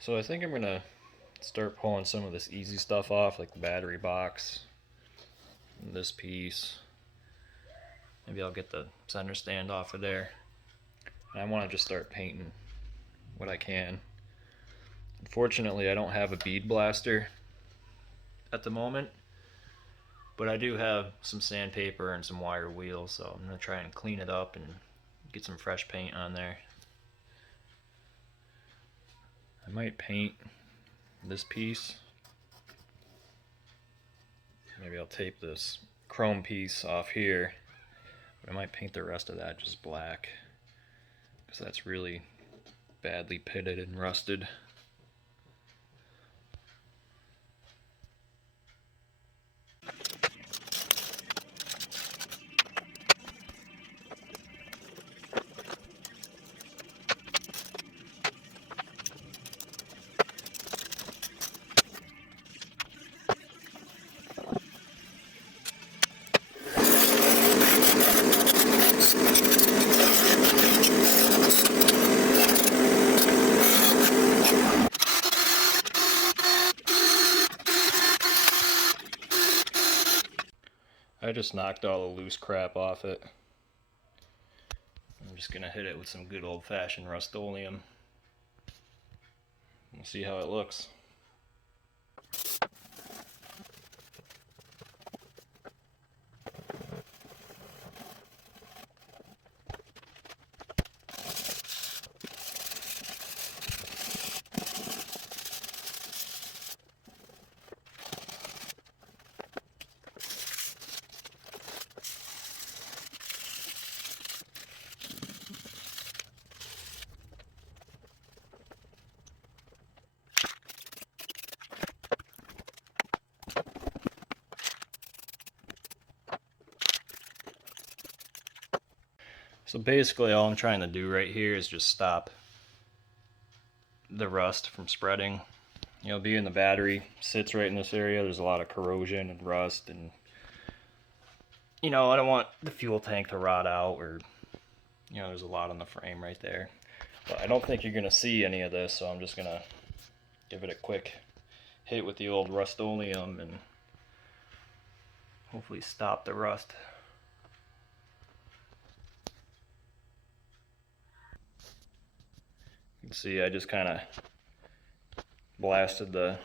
So I think I'm gonna start pulling some of this easy stuff off, like the battery box, and this piece. Maybe I'll get the center stand off of there. And I want to just start painting what I can. Unfortunately, I don't have a bead blaster at the moment, but I do have some sandpaper and some wire wheels, so I'm gonna try and clean it up and get some fresh paint on there. I might paint this piece. Maybe I'll tape this chrome piece off here, but I might paint the rest of that just black, because that's really badly pitted and rusted. I just knocked all the loose crap off it. I'm just gonna hit it with some good old-fashioned Rust-Oleum. We'll see how it looks. So basically all I'm trying to do right here is just stop the rust from spreading. You know, being the battery sits right in this area, there's a lot of corrosion and rust, and you know, I don't want the fuel tank to rot out, or you know, there's a lot on the frame right there. But I don't think you're gonna see any of this, so I'm just gonna give it a quick hit with the old Rust-Oleum and hopefully stop the rust. You can see I just kind of blasted the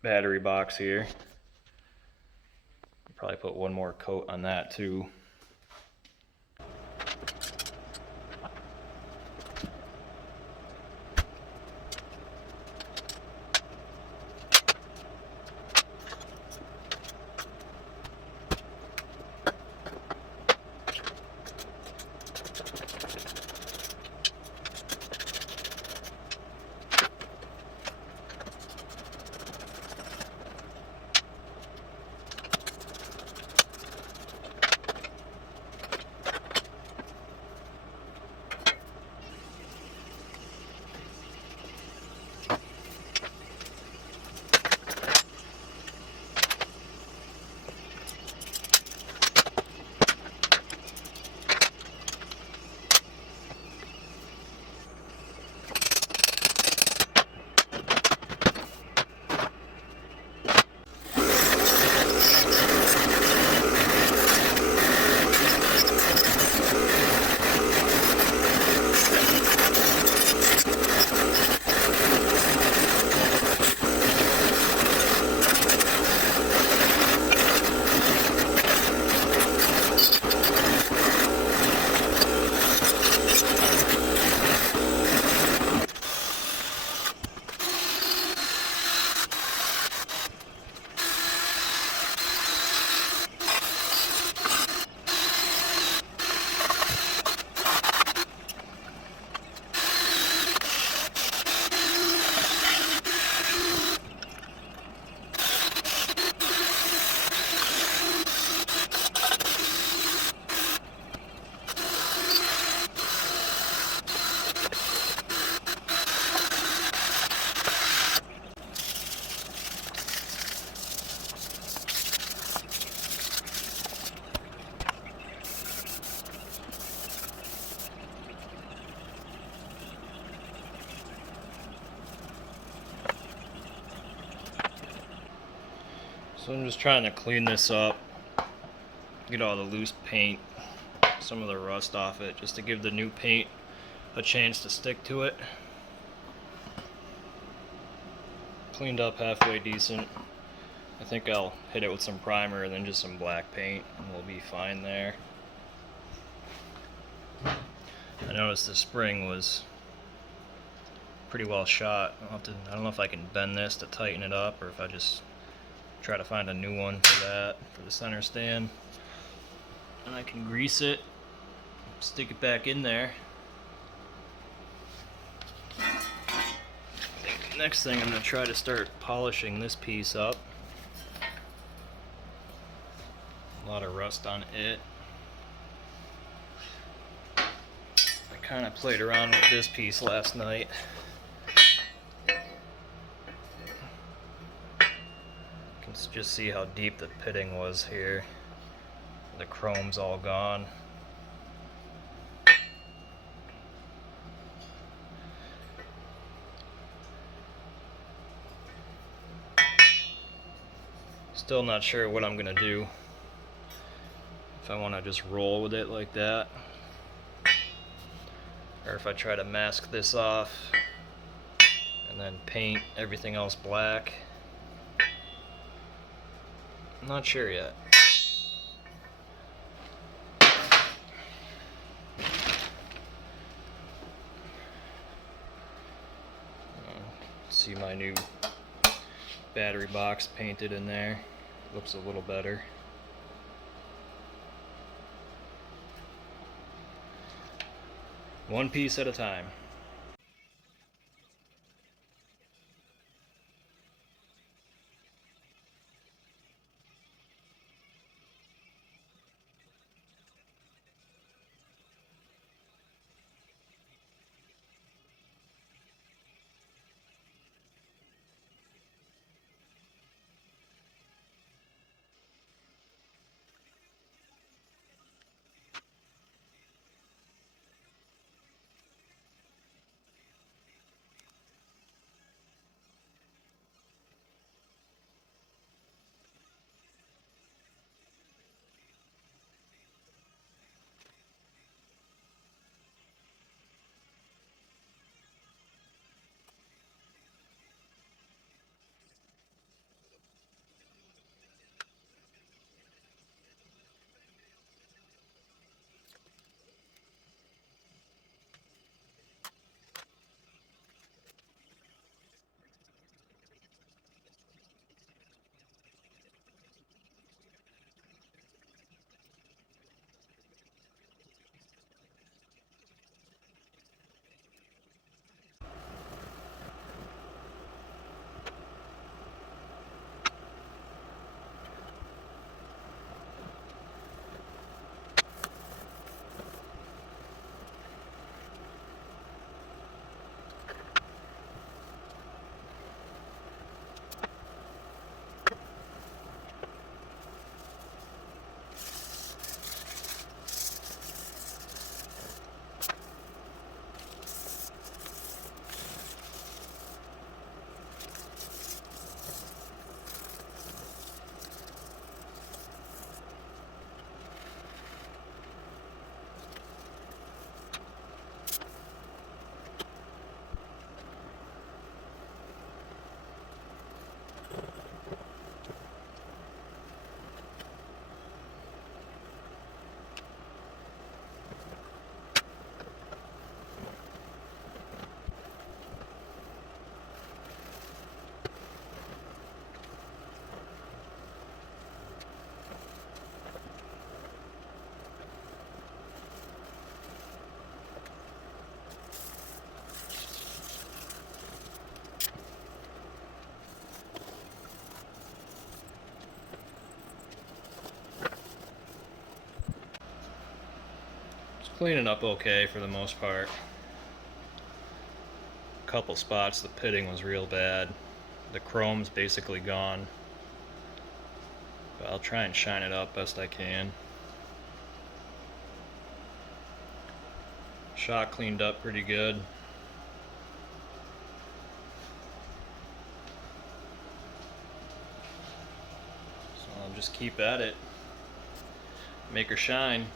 battery box here. Probably put one more coat on that too. So I'm just trying to clean this up, get all the loose paint, some of the rust off it, just to give the new paint a chance to stick to it. Cleaned up halfway decent. I think I'll hit it with some primer and then just some black paint and we'll be fine there. I noticed the spring was pretty well shot. I don't know if I can bend this to tighten it up or if I just try to find a new one for that, for the center stand. And I can grease it, stick it back in there. Next thing, I'm going to try to start polishing this piece up. A lot of rust on it. I kind of played around with this piece last night. You can just see how deep the pitting was here. The chrome's all gone. Still not sure what I'm gonna do. If I want to just roll with it like that, or if I try to mask this off and then paint everything else black. I'm not sure yet. See my new battery box painted in there. Looks a little better. One piece at a time. Cleaning up okay for the most part. A couple spots the pitting was real bad. The chrome's basically gone. But I'll try and shine it up best I can. Shot cleaned up pretty good. just keep at it. Make her shine.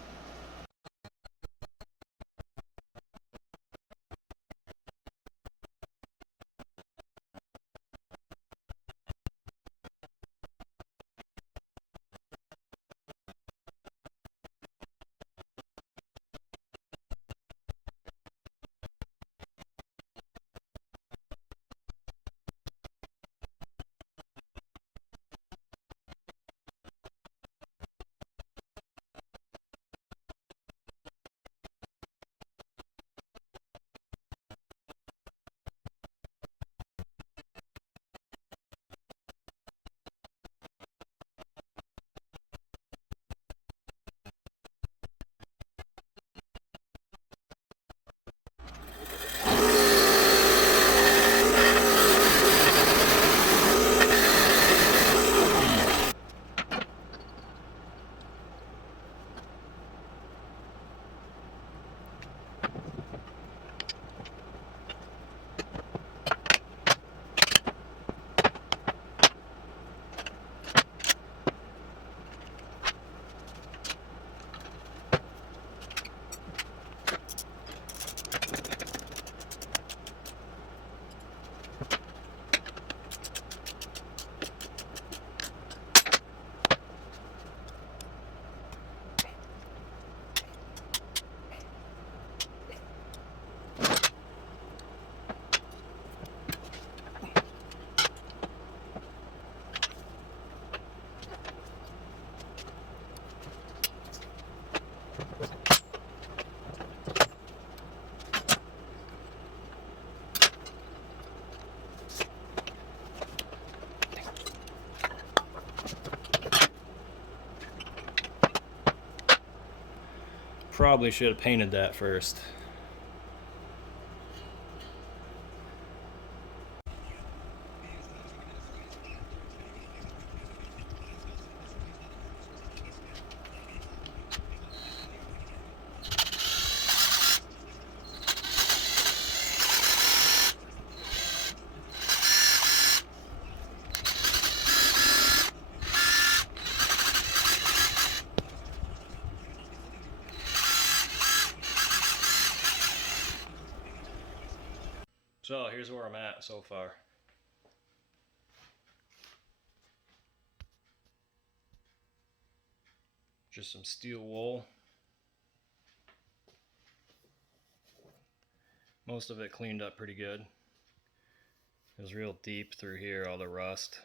Probably should have painted that first. So here's where I'm at so far. Just some steel wool. Most of it cleaned up pretty good. It was real deep through here, all the rust.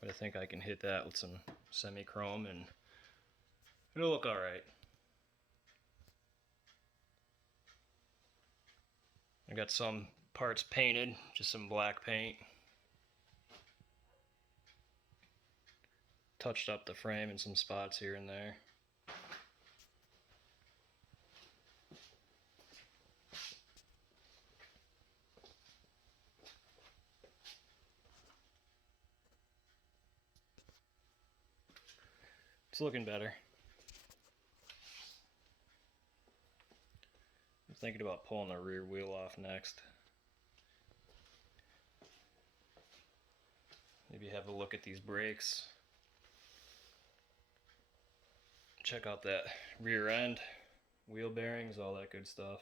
But I think I can hit that with some semi-chrome and it'll look alright. I got some parts painted, just some black paint. Touched up the frame in some spots here and there. It's looking better. I'm thinking about pulling the rear wheel off next. Maybe have a look at these brakes. Check out that rear end, wheel bearings, all that good stuff.